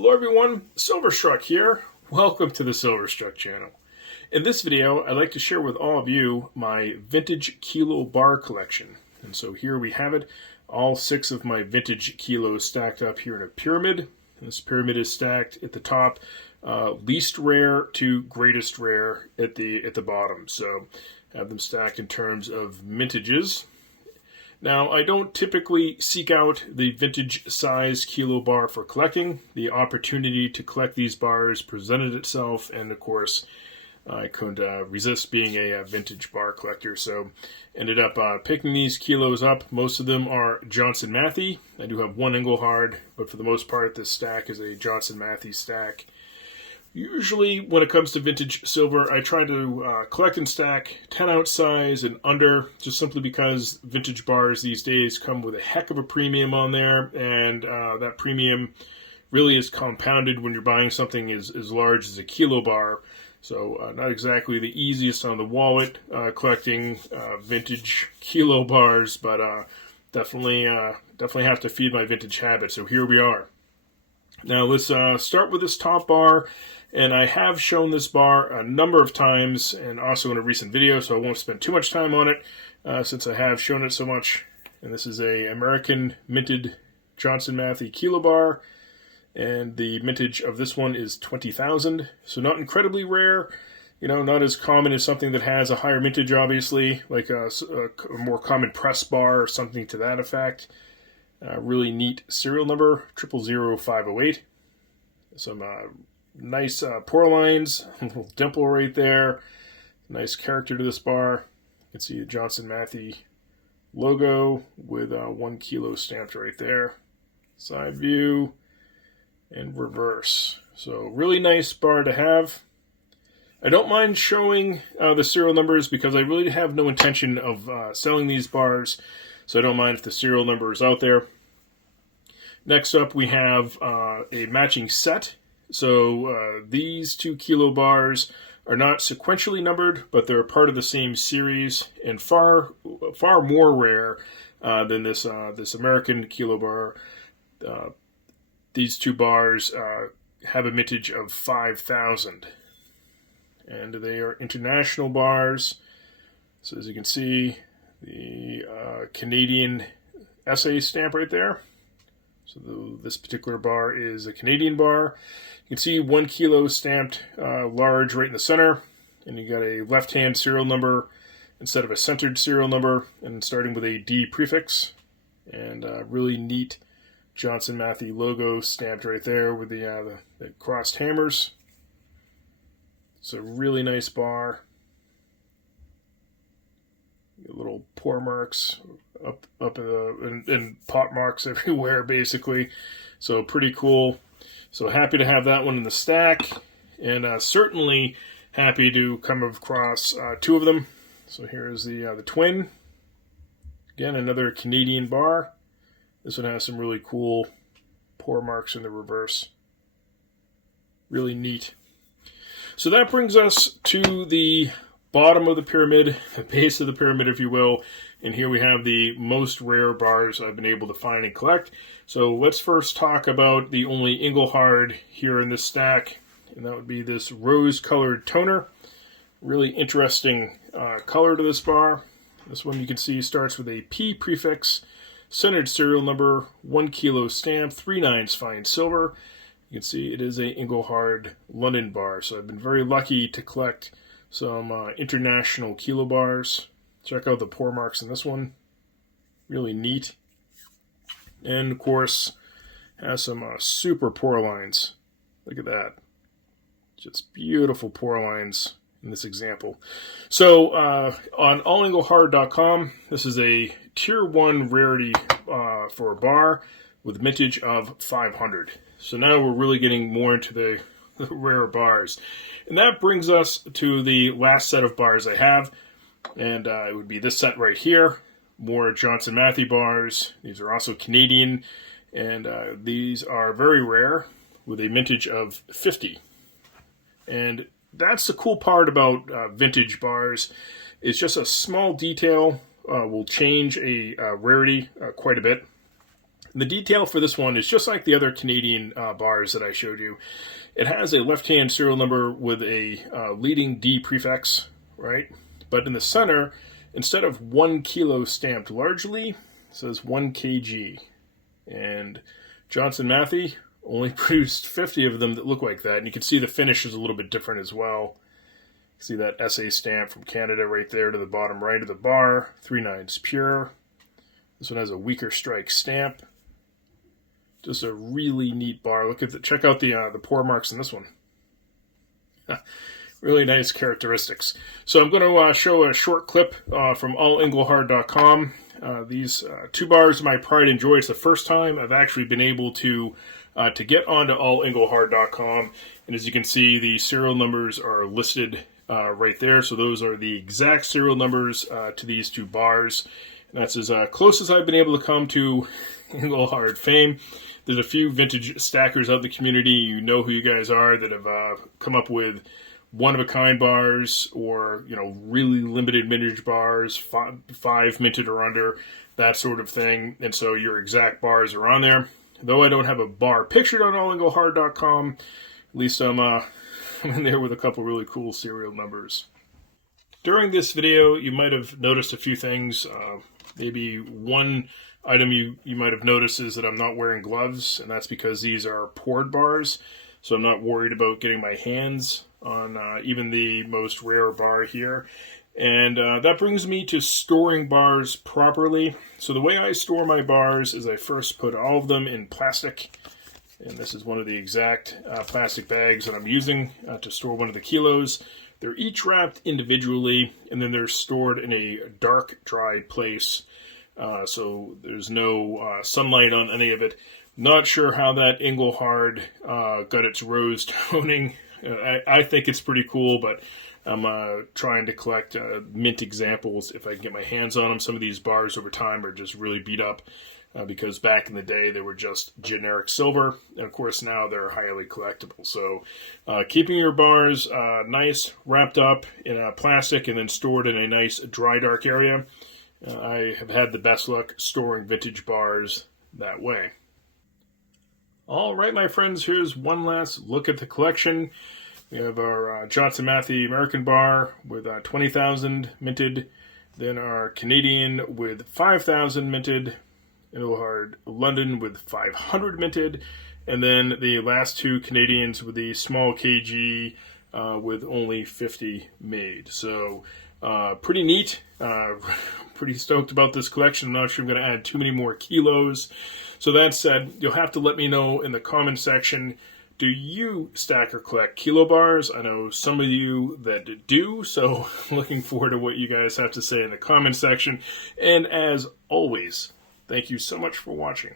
Hello everyone, Silverstruck here. Welcome to the Silverstruck channel. In this video, I'd like to share with all of you my vintage kilo bar collection. And so here we have it, all 6 of my vintage kilos stacked up here in a pyramid. And this pyramid is stacked at the top, least rare to greatest rare at the bottom. So I have them stacked in terms of mintages. Now, I don't typically seek out the vintage size kilo bar for collecting. The opportunity to collect these bars presented itself, and of course, I couldn't resist being a vintage bar collector, so ended up picking these kilos up. Most of them are Johnson Matthey. I do have one Engelhard, but for the most part, this stack is a Johnson Matthey stack. Usually, when it comes to vintage silver, I try to collect and stack 10-ounce size and under, just simply because vintage bars these days come with a heck of a premium on there, and that premium really is compounded when you're buying something as large as a kilo bar. So not exactly the easiest on the wallet collecting vintage kilo bars, but definitely have to feed my vintage habit. So here we are. Now let's start with this top bar. And I have shown this bar a number of times, and also in a recent video, so I won't spend too much time on it since I have shown it so much. And this is a American minted Johnson Matthey kilo bar, and the mintage of this one is 20,000. So not incredibly rare, not as common as something that has a higher mintage, obviously, like a more common press bar or something to that effect. Really neat serial number, 000508. Some nice pour lines, a little dimple right there. Nice character to this bar. You can see the Johnson Matthey logo with 1 kilo stamped right there. Side view and reverse. So really nice bar to have. I don't mind showing the serial numbers because I really have no intention of selling these bars. So I don't mind if the serial number is out there. Next up we have a matching set. So these 2 kilo bars are not sequentially numbered, but they're part of the same series and far more rare than this American kilo bar. These 2 bars have a mintage of 5,000, and they are international bars. So as you can see, the Canadian SA stamp right there. So this particular bar is a Canadian bar. You can see 1 kilo stamped large right in the center, and you got a left-hand serial number instead of a centered serial number, and starting with a D prefix, and really neat Johnson Matthey logo stamped right there with the crossed hammers. It's a really nice bar. Little pour marks up and pot marks everywhere, basically. So pretty cool. So happy to have that one in the stack, and certainly happy to come across 2 of them. So here's the twin. Again, another Canadian bar. This one has some really cool pour marks in the reverse. Really neat. So that brings us to the bottom of the pyramid, the base of the pyramid, if you will. And here we have the most rare bars I've been able to find and collect. So let's first talk about the only Engelhard here in this stack, and that would be this rose-colored toner. Really interesting color to this bar. This one you can see starts with a P prefix, centered serial number, 1 kilo stamp, 3/9 fine silver. You can see it is a Engelhard London bar. So I've been very lucky to collect some international kilo bars. Check out the pour marks in this one. Really neat. And of course, has some super pour lines. Look at that. Just beautiful pour lines in this example. So on allengelhard.com, this is a tier 1 rarity for a bar with mintage of 500. So now we're really getting more into the rare bars. And that brings us to the last set of bars I have. And it would be this set right here. More Johnson Matthey bars. These are also Canadian. And these are very rare with a mintage of 50. And that's the cool part about vintage bars. It's just a small detail will change a rarity quite a bit. And the detail for this one is just like the other Canadian bars that I showed you. It has a left-hand serial number with a leading D prefix, right? But in the center, instead of 1 kilo stamped largely, it says 1 kg. And Johnson Matthey only produced 50 of them that look like that. And you can see the finish is a little bit different as well. You see that SA stamp from Canada right there to the bottom right of the bar. 3/9 pure. This one has a weaker strike stamp. Just a really neat bar. Look at check out the pour marks in this one. Really nice characteristics. So I'm going to show a short clip from allenglehard.com. These 2 bars, my pride and joy. It's the first time I've actually been able to get onto allenglehard.com. And as you can see, the serial numbers are listed right there. So those are the exact serial numbers to these 2 bars. And that's as close as I've been able to come to Englehard fame. There's a few vintage stackers out in the community. You know who you guys are that have come up with one-of-a-kind bars or, really limited mintage bars, 5 minted or under, that sort of thing. And so your exact bars are on there. Though I don't have a bar pictured on allenglehard.com, at least I'm in there with a couple really cool serial numbers. During this video, you might have noticed a few things. Maybe one item you might have noticed is that I'm not wearing gloves, and that's because these are poured bars, so I'm not worried about getting my hands on even the most rare bar here. And that brings me to storing bars properly. So the way I store my bars is I first put all of them in plastic, and this is one of the exact plastic bags that I'm using to store 1 of the kilos. They're each wrapped individually, and then they're stored in a dark, dry place. So there's no sunlight on any of it. Not sure how that Englehard got its rose toning. I think it's pretty cool, but I'm trying to collect mint examples if I can get my hands on them. Some of these bars over time are just really beat up because back in the day they were just generic silver, and of course now they're highly collectible. So keeping your bars nice, wrapped up in plastic and then stored in a nice dry, dark area. I have had the best luck storing vintage bars that way. All right, my friends, here's one last look at the collection. We have our Johnson Matthey American bar with 20,000 minted, then our Canadian with 5,000 minted, Englehard London with 500 minted, and then the last 2 Canadians with the small kg with only 50 made. So pretty neat. Pretty stoked about this collection. I'm not sure I'm going to add too many more kilos. So that said, you'll have to let me know in the comment section, do you stack or collect kilo bars? I know some of you that do, so looking forward to what you guys have to say in the comment section. And as always, thank you so much for watching.